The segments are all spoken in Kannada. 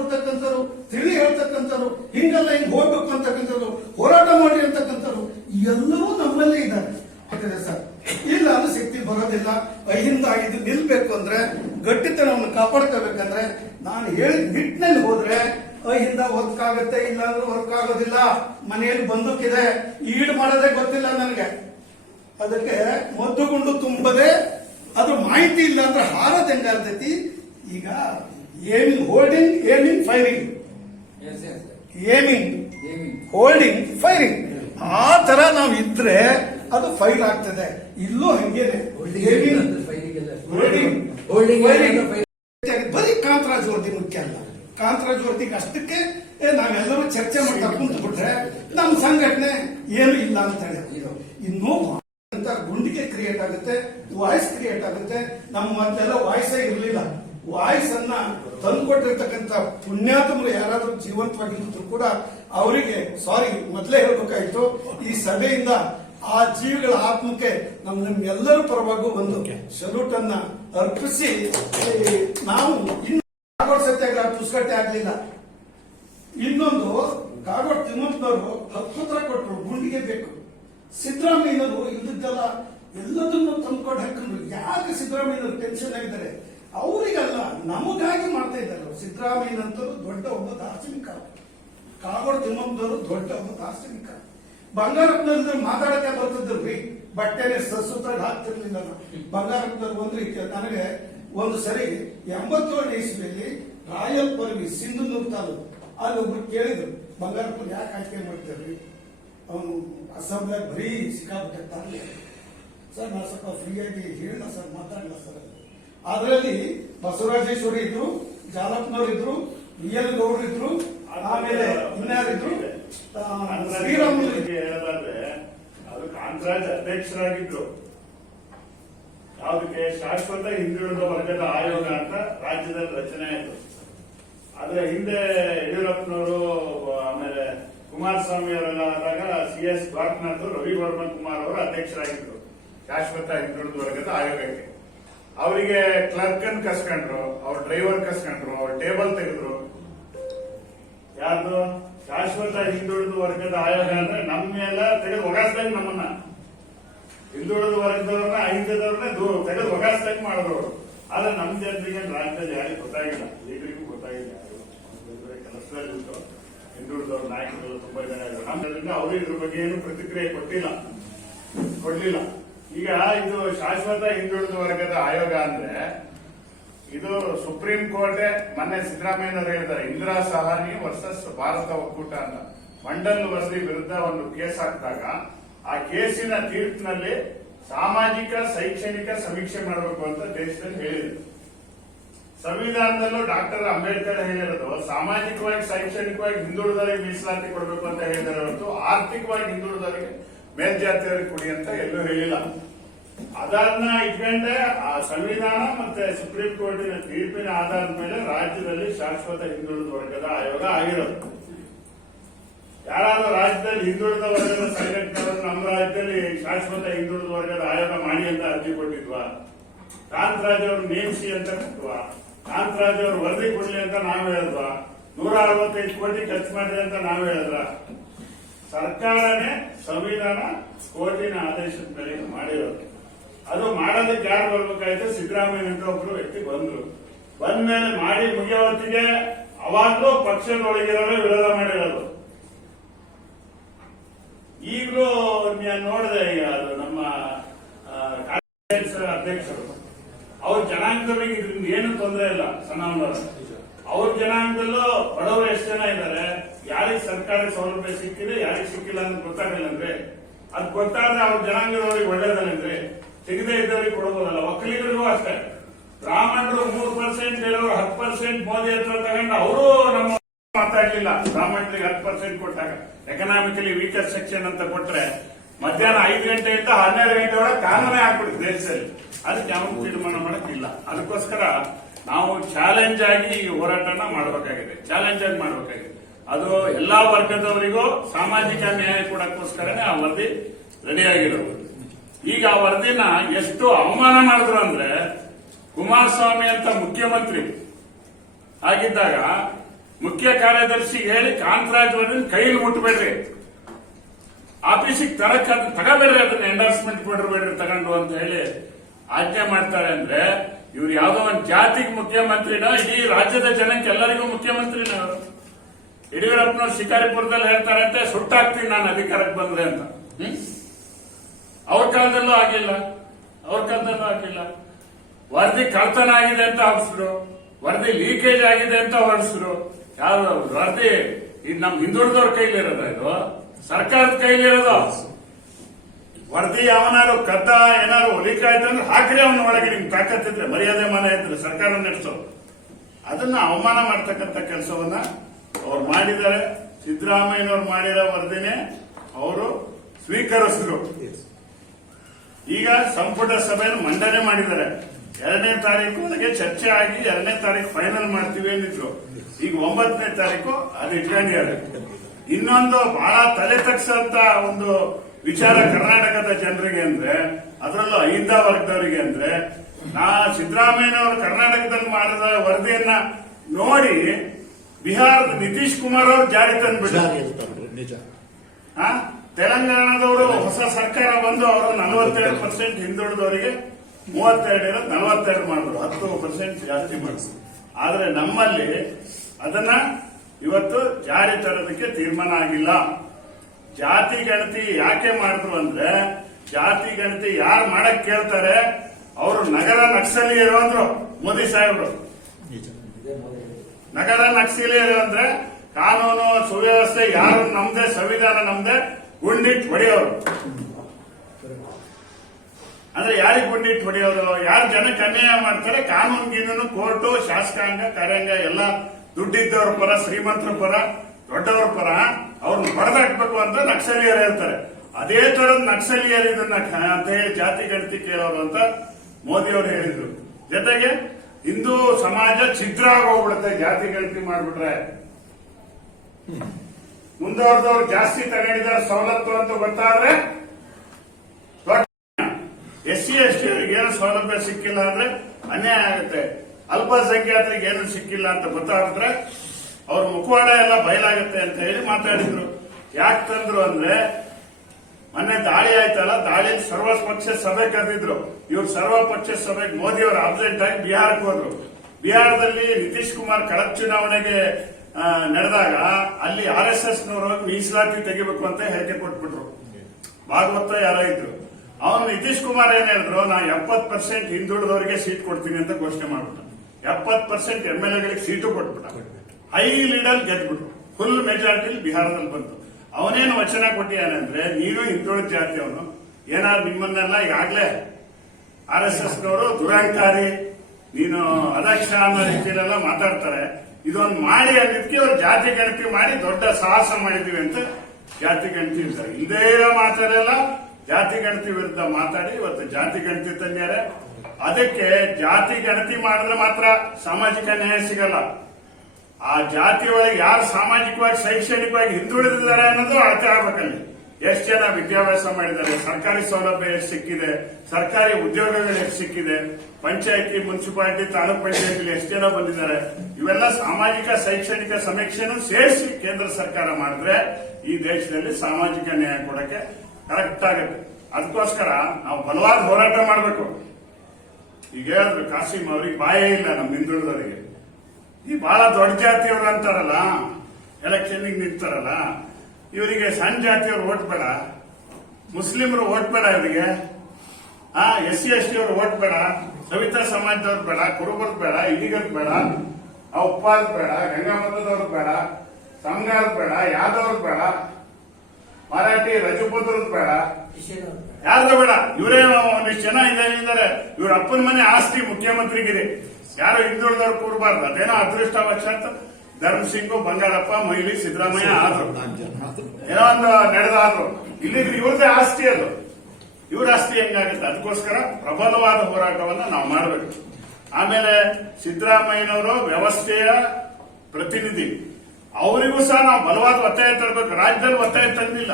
ಕೊಡ್ತಕ್ಕಂಥವ್ರು ತಿಳಿ ಹೇಳ್ತಕ್ಕಂಥವ್ರು, ಹಿಂಗೆಲ್ಲ ಹಿಂಗ್ ಹೋಗ್ಬೇಕು ಅಂತಕ್ಕಂಥದ್ದು ಹೋರಾಟ ಮಾಡಿ ಅಂತಕ್ಕಂಥವ್ರು, ಎಲ್ಲರೂ ನಮ್ಮಲ್ಲೇ ಇದ್ದಾರೆ. ಸರ್, ಇಲ್ಲ, ಅದು ಶಕ್ತಿ ಬರೋದಿಲ್ಲ. ಅಹಿಂದ ಇದು ನಿಲ್ಬೇಕು ಅಂದ್ರೆ, ಗಟ್ಟಿತನವನ್ನು ಕಾಪಾಡ್ಕೋಬೇಕಂದ್ರೆ, ನಾನು ಹೇಳಿದ ನಿಟ್ಟಿನಲ್ಲಿ ಹೋದ್ರೆ ಅಹಿಂದ ವರ್ಕ್ ಆಗುತ್ತೆ ಇಲ್ಲ ಅಂದ್ರೆ ವರ್ಕ್ ಆಗೋದಿಲ್ಲ ಮನೆಯಲ್ಲಿ ಬಂದೂಕಿದೆ ಈಡ್ ಮಾಡೋದೇ ಗೊತ್ತಿಲ್ಲ ನನಗೆ. ಅದಕ್ಕೆ ಮದ್ದು ಗುಂಡು ತುಂಬದೆ, ಅದು ಮಾಹಿತಿ ಇಲ್ಲ ಅಂದ್ರೆ ಹಾರದ ಹೆಂಗಾರ್ತೈತಿ ಈಗ aiming holding aiming firing Yes, yes. Aiming. Holding firing ಆ ತರ ನಾವು ಇದ್ರೆ ಅದು ಫೈರ್ ಆಗ್ತದೆ. ಇಲ್ಲೂ ಹಂಗೇನೆ. Firing. ಬರೀ ಕಾಂತರಾಜ್ ವರದಿ ಮುಖ್ಯ ಅಲ್ಲ. ಕಾಂತರಾಜ್ ವರದಿಗೆ ಅಷ್ಟಕ್ಕೆ ಏ, ನಾವೆಲ್ಲರೂ ಚರ್ಚೆ ಮಾಡ್ತಾ ಕುಂತು ಬಿಟ್ರೆ ನಮ್ಮ ಸಂಘಟನೆ ಏನು ಇಲ್ಲ ಅಂತ ಹೇಳಿ. ಇನ್ನೂ ಅಂತ ಗುಂಡಿಗೆ ಕ್ರಿಯೇಟ್ ಆಗುತ್ತೆ ವಾಯ್ಸ್ ಕ್ರಿಯೇಟ್ ಆಗುತ್ತೆ. ನಮ್ಮ ಮೊದಲೆಲ್ಲ ವಾಯ್ಸೇ ಇರಲಿಲ್ಲ. ವಾಯ್ಸ್ ಅನ್ನ ತಂದ್ಕೊಟ್ಟಿರ್ತಕ್ಕಂಥ ಪುಣ್ಯಾತ್ಮರು ಯಾರಾದರೂ ಜೀವಂತವಾಗಿದ್ರು ಕೂಡ ಅವರಿಗೆ ಸಾರಿ ಮೊದಲೇ ಹೇಳ್ಬೇಕಾಯ್ತು ಈ ಸಭೆಯಿಂದ ಆ ಜೀವಿಗಳ ಆತ್ಮಕ್ಕೆ ನಮ್ಮ ನಮ್ಗೆಲ್ಲರೂ ಪರವಾಗಿ ಒಂದು ಸಲ್ಯೂಟ್ ಅನ್ನ ಅರ್ಪಿಸಿ ನಾವು ಇನ್ನು ಕಾಗೋಡ್ ಸತ್ಯಾಗ್ರಹ ಪುಸ್ತಕತೆ ಆಗ್ಲಿಲ್ಲ. ಇನ್ನೊಂದು ಕಾಗೋಡ್ ತಿಮ್ಮಪ್ಪನವರು ಹತ್ತಿರ ಕೊಟ್ಟರು ಗುಂಡಿಗೆ ಬೇಕು. ಸಿದ್ದರಾಮಯ್ಯನವರು ಇಲ್ಲದೆಲ್ಲ ಎಲ್ಲದನ್ನು ತಂದ್ಕೊಂಡು ಹಾಕೊಂಡ್ರು ಯಾಕೆ ಸಿದ್ದರಾಮಯ್ಯನವರು ಟೆನ್ಷನ್ ಆಗಿದ್ದಾರೆ? ಅವರಿಗಲ್ಲ ನಮಗಾಗಿ ಮಾಡ್ತಾ ಇದ್ದಾರೆ. ಸಿದ್ದರಾಮಯ್ಯನಂತರು ದೊಡ್ಡ ಒಬ್ಬ ದಾರ್ಶನಿಕ ಕಾಗೋಡ್ ತಿಮ್ಮಪ್ಪನವರು ದೊಡ್ಡ ಒಬ್ಬ ದಾರ್ಶನಿಕ ಬಂಗಾರಪ್ಪನವ್ರ ಮಾತಾಡಕ್ಕೆ ರೀ ಬಟ್ಟೆನೆ ಸೂತ್ರ ಹಾಕ್ತಿರ್ಲಿಲ್ಲ ನಾನು. ಒಂದ್ ರೀತಿಯ ನನಗೆ ಒಂದು ಸರಿ ಎಂಬತ್ತೇಳು ಇಸ್ವಿಯಲ್ಲಿ ರಾಯಲ್ ಪರ್ವಿ ಸಿಂಧುನೂರು ತಾಲೂಕು ಅಲ್ಲಿ ಒಬ್ರು ಕೇಳಿದ್ರು ಬಂಗಾರಪ್ಪನ ಯಾಕೆ ಆಯ್ಕೆ ಮಾಡ್ತೀರಿ ಅವನು ಅಸೆಂಬ್ಲಿಯಾಗ ಬರೀ ಸಿಕ್ಕಾಪಟ್ಟೆ ತರಲಿ. ಸರ್, ನಾನು ಸ್ವಲ್ಪ ಫ್ರೀಯಾಗಿ ಹೇಳಿಲ್ಲ ಸರ್ ಮಾತಾಡಲ್ಲ ಸರ್. ಅದರಲ್ಲಿ ಬಸವರಾಜೇಶ್ವರಿ ಇದ್ರು ಜಾಲಪ್ಪನವ್ರು ಇದ್ರು ವಿ ಎಲ್ ಗೌಡ್ರು ಇದ್ರು ಆಮೇಲೆ ಇನ್ಯಾರಿದ್ರು ಆ, ಶ್ರೀರಾಮುಲು ಅದು ಕಾಂತರಾಜ್ ಅಧ್ಯಕ್ಷರಾಗಿದ್ರು. ಯಾವುದಕ್ಕೆ? ಶಾಶ್ವತ ಹಿಂದುಳಿದ ವರ್ಗದ ಆಯೋಗ ಅಂತ ರಾಜ್ಯದಲ್ಲಿ ರಚನೆ ಆಯಿತು ಆದ್ರೆ ಹಿಂದೆ ಯಡಿಯೂರಪ್ಪನವರು ಆಮೇಲೆ ಕುಮಾರಸ್ವಾಮಿ ಅವರೆಲ್ಲ ಆದಾಗ ಸಿ ಎಸ್ ಭಾರತನಾಥ್ ರವಿ ಕುಮಾರ್ ಅವರು ಅಧ್ಯಕ್ಷರಾಗಿದ್ರು. ಶಾಶ್ವತ ಹಿಂದುಳಿದ ವರ್ಗದ ಆಯೋಗಕ್ಕೆ. ಅವರಿಗೆ ಕ್ಲರ್ಕ್ ಅನ್ ಕಸ್ಕೊಂಡ್ರು ಅವ್ರ ಡ್ರೈವರ್ ಕಸ್ಕೊಂಡ್ರು ಅವ್ರ ಟೇಬಲ್ ತೆಗೆದ್ರು. ಯಾರ್ದು? ಶಾಶ್ವತ ಹಿಂದುಳಿದ ವರ್ಗದ ಆಯೋಗ ಅಂದ್ರೆ ನಮ್ಮ ಮೇಲೆ ತೆಗೆದು ಒಗಾಸ್ಬೇಕು ನಮ್ಮನ್ನ. ಹಿಂದುಳಿದ ವರ್ಗದವ್ರನ್ನ ಅಹಿಂದದವ್ರನ್ನ ದೂರ ತೆಗೆದು ಒಗಾಸ್ಬೇಕು ಮಾಡಿದ್ರು. ಆದ್ರೆ ನಮ್ ಜನರಿಗೆ ರಾಜ್ಯದಲ್ಲಿ ಯಾರಿಗೂ ಗೊತ್ತಾಗಿಲ್ಲ. ಲೀಡರಿಗೂ ಗೊತ್ತಾಗಿಲ್ಲ. ಕೆಲಸದಲ್ಲಿ ಉಂಟು. ಹಿಂದುಳಿದವ್ರ ನಾಯಕರು ತುಂಬಾ ಜನ ಇದ್ರು. ನಮ್ಮ ಅವರು ಇದ್ರ ಬಗ್ಗೆ ಏನು ಪ್ರತಿಕ್ರಿಯೆ ಕೊಟ್ಟಿಲ್ಲ. ಕೊಡ್ಲಿಲ್ಲ. ಈಗ ಇದು ಶಾಶ್ವತ ಹಿಂದುಳಿದ ವರ್ಗದ ಆಯೋಗ ಅಂದ್ರೆ ಇದು ಸುಪ್ರೀಂ ಕೋರ್ಟ್ ಮೊನ್ನೆ ಸಿದ್ದರಾಮಯ್ಯನವರು ಹೇಳಿದ್ದಾರೆ ಇಂದಿರಾ ಸಹಾನಿ ವರ್ಸಸ್ ಭಾರತ ಒಕ್ಕೂಟ ಅಂತ. ಮಂಡಲ್ ವರದಿ ವಿರುದ್ಧ ಒಂದು ಕೇಸ್ ಹಾಕಿದಾಗ ಆ ಕೇಸಿನ ತೀರ್ಪಿನಲ್ಲಿ ಸಾಮಾಜಿಕ, ಶೈಕ್ಷಣಿಕ ಸಮೀಕ್ಷೆ ಮಾಡಬೇಕು ಅಂತ ದೇಶದಲ್ಲಿ ಹೇಳಿದ್ರು. ಸಂವಿಧಾನದಲ್ಲೂ ಡಾಕ್ಟರ್ ಅಂಬೇಡ್ಕರ್ ಹೇಳಿರೋದು, ಸಾಮಾಜಿಕವಾಗಿ, ಶೈಕ್ಷಣಿಕವಾಗಿ ಹಿಂದುಳಿದವರಿಗೆ ಮೀಸಲಾತಿ ಕೊಡಬೇಕು ಅಂತ ಹೇಳಿದರೆ ಹೊರತು ಆರ್ಥಿಕವಾಗಿ ಹಿಂದುಳಿದವರಿಗೆ ಮೇಲ್ಜಾತಿಯವರಿಗೆ ಕೊಡಿ ಅಂತ ಎಲ್ಲೂ ಹೇಳಿಲ್ಲ. ಅದನ್ನ ಇಟ್ಕೊಂಡೆ, ಆ ಸಂವಿಧಾನ ಮತ್ತೆ ಸುಪ್ರೀಂ ಕೋರ್ಟಿನ ತೀರ್ಪಿನ ಆಧಾರದ ಮೇಲೆ ರಾಜ್ಯದಲ್ಲಿ ಶಾಶ್ವತ ಹಿಂದುಳಿದ ವರ್ಗದ ಆಯೋಗ ಆಗಿರೋದು. ಯಾರಾದ್ರೂ ರಾಜ್ಯದಲ್ಲಿ ಹಿಂದುಳಿದ ವರ್ಗದ ಸಂಘಟನೆಗಳು ನಮ್ಮ ರಾಜ್ಯದಲ್ಲಿ ಶಾಶ್ವತ ಹಿಂದುಳಿದ ವರ್ಗದ ಆಯೋಗ ಮಾಡಿ ಅಂತ ಅರ್ಜಿ ಕೊಟ್ಟಿದ್ವಾ? ಕಾಂತರಾಜ್ ಅವರು ನೇಮಿಸಿ ಅಂತ ಕೊಟ್ವಾ ಕಾಂತರಾಜ್ ಅವರು ವರದಿ ಕೊಡ್ಲಿ ಅಂತ ನಾವು ಹೇಳಿದ್ವಾ? ನೂರ ಅರವತ್ತೈದು ಕೋಟಿ ಖರ್ಚು ಮಾಡಿದೆ ಅಂತ ನಾವು ಹೇಳಿದ್ರ? ಸರ್ಕಾರನೇ ಸಂವಿಧಾನ ಕೋರ್ಟಿನ ಆದೇಶದ ಮೇಲೆ ಮಾಡಿರೋದು. ಅದು ಮಾಡೋದಕ್ಕೆ ಯಾರು ಬರ್ಬೇಕಾಯ್ತು? ಸಿದ್ದರಾಮಯ್ಯ ಅಂತ ಒಬ್ರು ವ್ಯಕ್ತಿ ಬಂದ್ರು. ಬಂದ ಮೇಲೆ ಮಾಡಿ ಮುಗಿಯೋ ಹೊತ್ತಿಗೆ ಅವಾಗಲೂ ಪಕ್ಷದೊಳಗಿರೋ ವಿರೋಧ ಮಾಡಿರೋದು. ಈಗಲೂ ನೋಡಿದೆ ಈಗ ಅದು ನಮ್ಮ ಕಾಂಗ್ರೆಸ್ ಅಧ್ಯಕ್ಷರು. ಅವ್ರ ಜನಾಂಗದಲ್ಲಿ ಇದ್ರಿಂದ ಏನು ತೊಂದರೆ ಇಲ್ಲ ಸಣ್ಣವರ ಅವ್ರ ಜನಾಂಗದಲ್ಲೂ ಬಡವರು ಎಷ್ಟು ಜನ ಇದ್ದಾರೆ? ಯಾರಿಗೆ ಸರ್ಕಾರಿ ಸೌಲಭ್ಯ ಸಿಕ್ಕಿದೆ ಯಾರಿಗೆ ಸಿಕ್ಕಿಲ್ಲ ಅಂತ ಗೊತ್ತಾಗಲಿಲ್ಲ ಅಂದ್ರೆ ಅದ್ ಗೊತ್ತಾದ್ರೆ ಅವ್ರ ಜನಾಂಗದವರಿಗೆ ಒಳ್ಳೇದಲ್ಲಂದ್ರೆ ಸಿಗದೇ ಇದ್ದವರಿಗೆ ಕೊಡಬಹುದಲ್ಲ ಒಕ್ಕಲಿಗರಿಗೂ ಅಷ್ಟೇ. ಬ್ರಾಹ್ಮಣರು ಮೂರು ಪರ್ಸೆಂಟ್ ಹೇಳೋರು ಹತ್ತು ಪರ್ಸೆಂಟ್ ಮೋದಿ ಹತ್ರ ತಗೊಂಡು ಅವರು ನಮ್ಮ ಮಾತಾಡ್ಲಿಲ್ಲ. ಬ್ರಾಹ್ಮಣರಿಗೆ ಹತ್ತು ಪರ್ಸೆಂಟ್ ಕೊಟ್ಟಾಗ. ಎಕನಾಮಿಕಲಿ ವೀಕರ್ ಸೆಕ್ಷನ್ ಅಂತ ಕೊಟ್ರೆ ಮಧ್ಯಾಹ್ನ ಐದು ಗಂಟೆಯಿಂದ ಹನ್ನೆರಡು ಗಂಟೆ ಒಳಗೆ ಕಾನೂನೇ ಆಗ್ಬಿಡುತ್ತೆ ದೇಶದಲ್ಲಿ. ಅದಕ್ಕೆ ಯಾವ ತೀರ್ಮಾನ ಮಾಡಕ್ಕಿಲ್ಲ. ಅದಕ್ಕೋಸ್ಕರ ನಾವು ಚಾಲೆಂಜ್ ಆಗಿ ಈ ಹೋರಾಟನ ಮಾಡಬೇಕಾಗಿದೆ. ಚಾಲೆಂಜ್ ಆಗಿ ಮಾಡಬೇಕಾಗಿದೆ. ಅದು ಎಲ್ಲಾ ವರ್ಗದವರಿಗೂ ಸಾಮಾಜಿಕ ನ್ಯಾಯ ಕೊಡಕ್ಕೋಸ್ಕರನೇ ಆ ವರದಿ ರೆಡಿಯಾಗಿರೋದು ಈಗ ಆ ವರದಿನ ಎಷ್ಟು ಅವಮಾನ ಮಾಡಿದ್ರು ಅಂದ್ರೆ ಕುಮಾರಸ್ವಾಮಿ ಅಂತ ಮುಖ್ಯಮಂತ್ರಿ ಆಗಿದ್ದಾಗ ಮುಖ್ಯ ಕಾರ್ಯದರ್ಶಿ ಹೇಳಿ ಕಾಂತರಾಜ್ ವರದಿನ ಕೈಲಿ ಮುಟ್ಟಬೇಡ್ರಿ ಆಫೀಸಿಗೆ ತರಕ ತಗೋಬೇಡ್ರಿ, ಅದನ್ನ ಎಂಡರ್ಸ್ಮೆಂಟ್ ಮಾಡಿರ್ಬೇಡ್ರಿ ತಗೊಂಡು ಅಂತ ಹೇಳಿ ಆಜ್ಞೆ ಮಾಡ್ತಾರೆ ಅಂದ್ರೆ ಇವ್ರು ಯಾವುದೋ ಒಂದು ಜಾತಿಗೆ ಮುಖ್ಯಮಂತ್ರಿನ, ಇಡೀ ರಾಜ್ಯದ ಜನಕ್ಕೆ ಎಲ್ಲರಿಗೂ ಮುಖ್ಯಮಂತ್ರಿನ ಯಡಿಯೂರಪ್ಪನವ್ರು ಶಿಕಾರಿಪುರದಲ್ಲಿ ಹೇಳ್ತಾರಂತೆ ಸುಟ್ಟಾಕ್ತೀನಿ ನಾನು ಅಧಿಕಾರಕ್ಕೆ ಬಂದ್ರೆ ಅಂತ? ಅವ್ರ ಕಾಲದಲ್ಲೂ ಆಗಿಲ್ಲ. ಅವ್ರ ಕಾಲದಲ್ಲೂ ಆಗಿಲ್ಲ. ವರದಿ ಕಳ್ತನ ಆಗಿದೆ ಅಂತ ಹೊರಡಿಸಿದ್ರು ವರದಿ ಲೀಕೇಜ್ ಆಗಿದೆ ಅಂತ ಹೊರಡಿಸಿದ್ರು ಯಾರು ವರದಿ ಇದು ನಮ್ ಹಿಂದುಳಿದವ್ರ ಕೈಲಿರೋದ ಇದು? ಸರ್ಕಾರದ ಕೈಲಿರೋದು? ವರದಿ ಅವನಾರು ಕದ್ದ ಏನಾರು ಹೊಲಿಕಾಯ್ತು ಅಂದ್ರೆ ಹಾಕ್ರಿ ಅವನ ಒಳಗೆ, ನಿಮ್ಗೆ ತಾಕತ್ತಿದ್ರೆ ಮರ್ಯಾದೆ ಮಾನ ಇದ್ರೆ ಸರ್ಕಾರ ನಡೆಸೋ. ಅದನ್ನ ಅವಮಾನ ಮಾಡ್ತಕ್ಕಂಥ ಕೆಲಸವನ್ನ ಅವ್ರು ಮಾಡಿದ್ದಾರೆ ಸಿದ್ದರಾಮಯ್ಯನವ್ರು ಮಾಡಿರೋ ವರದಿನೇ ಅವರು ಸ್ವೀಕರಿಸಿದ್ರು. ಈಗ ಸಂಪುಟ ಸಭೆಯನ್ನು ಮಂಡನೆ ಮಾಡಿದ್ದಾರೆ. ಎರಡನೇ ತಾರೀಕು ಅದಕ್ಕೆ ಚರ್ಚೆ ಆಗಿ ಎರಡನೇ ತಾರೀಕು ಫೈನಲ್ ಮಾಡ್ತೀವಿ ಅಂದಿದ್ರು. ಈಗ ಒಂಬತ್ತನೇ ತಾರೀಕು ಅದು ಇಟ್ಕೊಂಡಿದ್ದಾರೆ. ಇನ್ನೊಂದು ಬಹಳ ತಲೆ ತಗ್ಸಂತ ಒಂದು ವಿಚಾರ ಕರ್ನಾಟಕದ ಜನರಿಗೆ ಅಂದ್ರೆ ಅದರಲ್ಲೂ ಐದ ವರ್ಗದವರಿಗೆ ಅಂದ್ರೆ ನಾ ಸಿದ್ದರಾಮಯ್ಯನವರು ಕರ್ನಾಟಕದಲ್ಲಿ ಮಾಡಿದ ವರದಿಯನ್ನ ನೋಡಿ ಬಿಹಾರದ ನಿತೀಶ್ ಕುಮಾರ್ ಅವರು ಜಾರಿ ತಂದ್ಬಿಟ್ಟು ನಿಜ? ತೆಲಂಗಾಣದವರು ಹೊಸ ಸರ್ಕಾರ ಬಂದು ಅವರು ನಲವತ್ತೆರಡು ಪರ್ಸೆಂಟ್ ಹಿಂದುಳಿದವರಿಗೆ ಮೂವತ್ತೆರಡು ಇರೋದು ನಲವತ್ತೆರಡು ಮಾಡಿದ್ರು. ಹತ್ತು ಪರ್ಸೆಂಟ್ ಜಾಸ್ತಿ ಮಾಡಿದ್ರು. ಆದ್ರೆ ನಮ್ಮಲ್ಲಿ ಅದನ್ನ ಇವತ್ತು ಜಾರಿ ತರೋದಕ್ಕೆ ತೀರ್ಮಾನ ಆಗಿಲ್ಲ. ಜಾತಿ ಗಣತಿ ಯಾಕೆ ಮಾಡಿದ್ರು ಅಂದ್ರೆ ಜಾತಿ ಗಣತಿ ಯಾರು ಮಾಡಕ್ ಕೇಳ್ತಾರೆ ಅವರು ನಗರ ನಕ್ಸಲೀಯರು ಅಂದ್ರು ಮೋದಿ ಸಾಹೇಬ್ರು. ನಗರ ನಕ್ಸಲೀಯರು ಅಂದ್ರೆ ಕಾನೂನು ಸುವ್ಯವಸ್ಥೆ ಯಾರು ನಮ್ದೆ, ಸಂವಿಧಾನ ನಮ್ದೆ ಗುಂಡಿಟ್ ಹೊಡೆಯೋರು. ಅಂದ್ರೆ ಯಾರಿಗೆ ಗುಂಡಿಟ್ ಹೊಡೆಯೋರು? ಯಾರು ಜನಕ್ಕೆ ಅನ್ಯಾಯ ಮಾಡ್ತಾರೆ, ಕಾನೂನು ಗೀನೂ ಕೋರ್ಟು, ಶಾಸಕಾಂಗ, ಕಾರ್ಯಾಂಗ, ಎಲ್ಲ ದುಡ್ಡಿದ್ದವ್ರ ಪರ, ಶ್ರೀಮಂತರ ಪರ, ದೊಡ್ಡವ್ರ ಪರ ಅವ್ರನ್ನ ಹೊಡೆದಾಕ್ಬೇಕು ಅಂತ ನಕ್ಸಲಿಯರು ಹೇಳ್ತಾರೆ. ಅದೇ ತರದ ನಕ್ಸಲೀಯರು ಇದನ್ನ ಅಂತ ಹೇಳಿ ಜಾತಿ ಗಣತಿ ಕೇಳೋರು ಅಂತ ಮೋದಿ ಅವರು ಹೇಳಿದ್ರು. ಜೊತೆಗೆ ಹಿಂದೂ ಸಮಾಜ ಛಿದ್ರ ಆಗೋಗ್ಬಿಡುತ್ತೆ. ಜಾತಿ ಗಣತಿ ಮಾಡಿಬಿಟ್ರೆ. ಮುಂದುವರೆದವ್ರು ಜಾಸ್ತಿ ತಗೊಂಡಿದ್ದಾರೆ ಸವಲತ್ತು ಅಂತ ಗೊತ್ತಾದ್ರೆ ಎಸ್ ಸಿ, ಎಸ್ ಟಿ ಅವರಿಗೆ ಏನು ಸೌಲಭ್ಯ ಸಿಕ್ಕಿಲ್ಲ ಅಂದ್ರೆ ಅನ್ಯಾಯ ಆಗುತ್ತೆ. ಅಲ್ಪಸಂಖ್ಯಾತರಿಗೆ ಏನು ಸಿಕ್ಕಿಲ್ಲ ಅಂತ ಗೊತ್ತಾದ್ರೆ ಅವ್ರ ಮುಖವಾಡ ಎಲ್ಲ ಬಯಲಾಗುತ್ತೆ ಅಂತ ಹೇಳಿ ಮಾತಾಡಿದ್ರು. ಯಾಕೆ ತಂದ್ರು ಅಂದ್ರೆ ಮೊನ್ನೆ ದಾಳಿ ಆಯ್ತಲ್ಲ ದಾಳಿಯಲ್ಲಿ ಸರ್ವಪಕ್ಷ ಸಭೆ ಕರೆದಿದ್ರು. ಇವ್ರು ಸರ್ವಪಕ್ಷ ಸಭೆಗೆ ಮೋದಿ ಅವರು ಅಬ್ಸೆಂಟ್ ಆಗಿ ಬಿಹಾರಕ್ಕೆ ಹೋದ್ರು. ಬಿಹಾರದಲ್ಲಿ ನಿತೀಶ್ ಕುಮಾರ್ ಕಳಕ್ ಚುನಾವಣೆಗೆ ನಡೆದಾಗ ಅಲ್ಲಿ ಆರ್ ಎಸ್ ಎಸ್ ನವರು ಮೀಸಲಾತಿ ತೆಗಿಬೇಕು ಅಂತ ಹೇಳಿಕೆ ಕೊಟ್ಬಿಟ್ರು. ಭಾಗವತ ಯಾರೋ ಇದ್ರು. ಅವನು ನಿತೀಶ್ ಕುಮಾರ್ ಏನ್ ಹೇಳಿದ್ರು ನಾ ಎಪ್ಪತ್ ಪರ್ಸೆಂಟ್ ಹಿಂದುಳಿದವರಿಗೆ ಸೀಟ್ ಕೊಡ್ತೀನಿ ಅಂತ ಘೋಷಣೆ ಮಾಡ್ಬಿಟ್ಟ. ಎಪ್ಪತ್ ಪರ್ಸೆಂಟ್ ಎಂ ಎಲ್ ಎಗಳಿಗೆ ಸೀಟು ಕೊಟ್ಬಿಟ್ಟ. ಹೈ ಲೀಡರ್ ಗೆದ್ಬಿಟ್ರು. ಫುಲ್ ಮೆಜಾರಿಟಿ ಬಿಹಾರದಲ್ಲಿ ಬಂತು. ಅವನೇನು ವಚನ ಕೊಟ್ಟಿಯಾನಂದ್ರೆ ನೀನು ಹಿಂದುಳಿದ ಜಾತಿಯವನು, ಏನಾದ್ರು ನಿಮ್ಮನ್ನೆಲ್ಲ ಈಗಾಗಲೇ ಆರ್ ಎಸ್ ಎಸ್ ನವರು ದುರಂಕಾರಿ ನೀನು ಅದಕ್ಷ ಅನ್ನೋ ರೀತಿಯಲ್ಲೆಲ್ಲ ಮಾತಾಡ್ತಾರೆ. ಇದೊಂದು ಮಾಡಿ ಅಂದಿದ್ದಕ್ಕೆ ಅವ್ರು ಜಾತಿ ಗಣತಿ ಮಾಡಿ ದೊಡ್ಡ ಸಾಹಸ ಮಾಡಿದ್ದೀವಿ ಅಂತ ಜಾತಿ ಗಣತಿ ಇರ್ತಾರೆ ಇದೇ ಮಾತಾಡಲ್ಲ ಜಾತಿ ಗಣತಿ ವಿರುದ್ಧ ಮಾತಾಡಿ, ಇವತ್ತು ಜಾತಿ ಗಣತಿ ತಂದ್ಯಾರೆ ಅದಕ್ಕೆ ಜಾತಿ ಗಣತಿ ಮಾಡಿದ್ರೆ ಮಾತ್ರ ಸಾಮಾಜಿಕ ನ್ಯಾಯ ಸಿಗಲ್ಲ. ಆ ಜಾತಿ ಒಳಗೆ ಯಾರು ಸಾಮಾಜಿಕವಾಗಿ, ಶೈಕ್ಷಣಿಕವಾಗಿ ಹಿಂದುಳಿದಿದ್ದಾರೆ ಅನ್ನೋದು ಅಳತೆ ಆಗ್ಬೇಕಲ್ಲಿ. ಎಷ್ಟು ಜನ ವಿದ್ಯಾಭ್ಯಾಸ ಮಾಡಿದ್ದಾರೆ? ಸರ್ಕಾರಿ ಸೌಲಭ್ಯ ಎಷ್ಟು ಸಿಕ್ಕಿದೆ? ಸರ್ಕಾರಿ ಉದ್ಯೋಗಗಳು ಎಷ್ಟು ಸಿಕ್ಕಿದೆ? ಪಂಚಾಯತಿ, ಮುನ್ಸಿಪಾಲಿಟಿ, ತಾಲೂಕ್ ಪಂಚಾಯತಿ ಎಷ್ಟು ಜನ ಬಂದಿದ್ದಾರೆ? ಇವೆಲ್ಲ ಸಾಮಾಜಿಕ, ಶೈಕ್ಷಣಿಕ ಸಮೀಕ್ಷೆನೂ ಸೇರಿಸಿ ಕೇಂದ್ರ ಸರ್ಕಾರ ಮಾಡಿದ್ರೆ ಈ ದೇಶದಲ್ಲಿ ಸಾಮಾಜಿಕ ನ್ಯಾಯ ಕೊಡಕ್ಕೆ ಕರೆಕ್ಟ್ ಆಗುತ್ತೆ. ಅದಕ್ಕೋಸ್ಕರ ನಾವು ಬಲವಾದ ಹೋರಾಟ ಮಾಡಬೇಕು. ಈಗ ಹೇಳಿದ್ರು ಕಾಸಿಂ ಅವ್ರಿಗೆ ಬಾಯೇ ಇಲ್ಲ ನಮ್ಮ ಹಿಂದುಳಿದವರಿಗೆ. ಈ ಬಹಳ ದೊಡ್ಡ ಜಾತಿಯವರು ಅಂತಾರಲ್ಲ ಎಲೆಕ್ಷನ್ ನಿಂತಾರಲ್ಲ, ಇವರಿಗೆ ಸಣ್ಣ ಜಾತಿಯವರು ಓಟ್ ಬೇಡ, ಮುಸ್ಲಿಮರು ಓಟ್ ಬೇಡ ಇವರಿಗೆ. ಆ ಎಸ್ ಸಿ ಎಸ್ ಟಿ ಅವರು ಓಟ್ ಬೇಡ, ಸವಿತಾ ಸಮಾಜದವ್ರು ಬೇಡ, ಕುರುಬರು ಬೇಡ ಇಲ್ಲಿಗರ್ ಬೇಡ ಉಪ್ಪಾಲ್ ಬೇಡ ಗಂಗಾಮತದವ್ರು ಬೇಡ ಸಂಘಾರ್ ಬೇಡ, ಯಾದವ್ರು ಬೇಡ, ಮರಾಠಿ ರಜಪೂತ್ರದ್ ಬೇಡ. ಯಾರ್ದು ಬೇಡ? ಇವರೇ ಒಂದಿಷ್ಟು ಜನ ಇದ್ದಾರೆ ಇವ್ರ ಅಪ್ಪನ ಮನೆ ಆಸ್ತಿ ಮುಖ್ಯಮಂತ್ರಿಗಿದೆ ಯಾರು ಹಿಂದುಳಿದವ್ರು ಕೂರಬಾರ್ದು. ಅದೇನೋ ಅದೃಷ್ಟವಶಾತ್ ಧರ್ಮ ಸಿಂಗು ಬಂಗಾರಪ್ಪ ಮೈಲಿ ಸಿದ್ದರಾಮಯ್ಯ ಆದ್ರು. ಏನೋ ಒಂದು ನಡೆದಾದ್ರು. ಇಲ್ಲಿ ಇವ್ರದೇ ಆಸ್ತಿ ಅದು. ಇವ್ರ ಆಸ್ತಿ ಹೆಂಗಾಗುತ್ತೆ? ಅದಕ್ಕೋಸ್ಕರ ಪ್ರಬಲವಾದ ಹೋರಾಟವನ್ನ ನಾವು ಮಾಡಬೇಕು. ಆಮೇಲೆ ಸಿದ್ದರಾಮಯ್ಯನವರು ವ್ಯವಸ್ಥೆಯ ಪ್ರತಿನಿಧಿ. ಅವರಿಗೂ ಸಹ ನಾವು ಬಲವಾದ ಒತ್ತಾಯ ತರಬೇಕು. ರಾಜ್ಯದಲ್ಲಿ ಒತ್ತಾಯ ತಂದಿಲ್ಲ.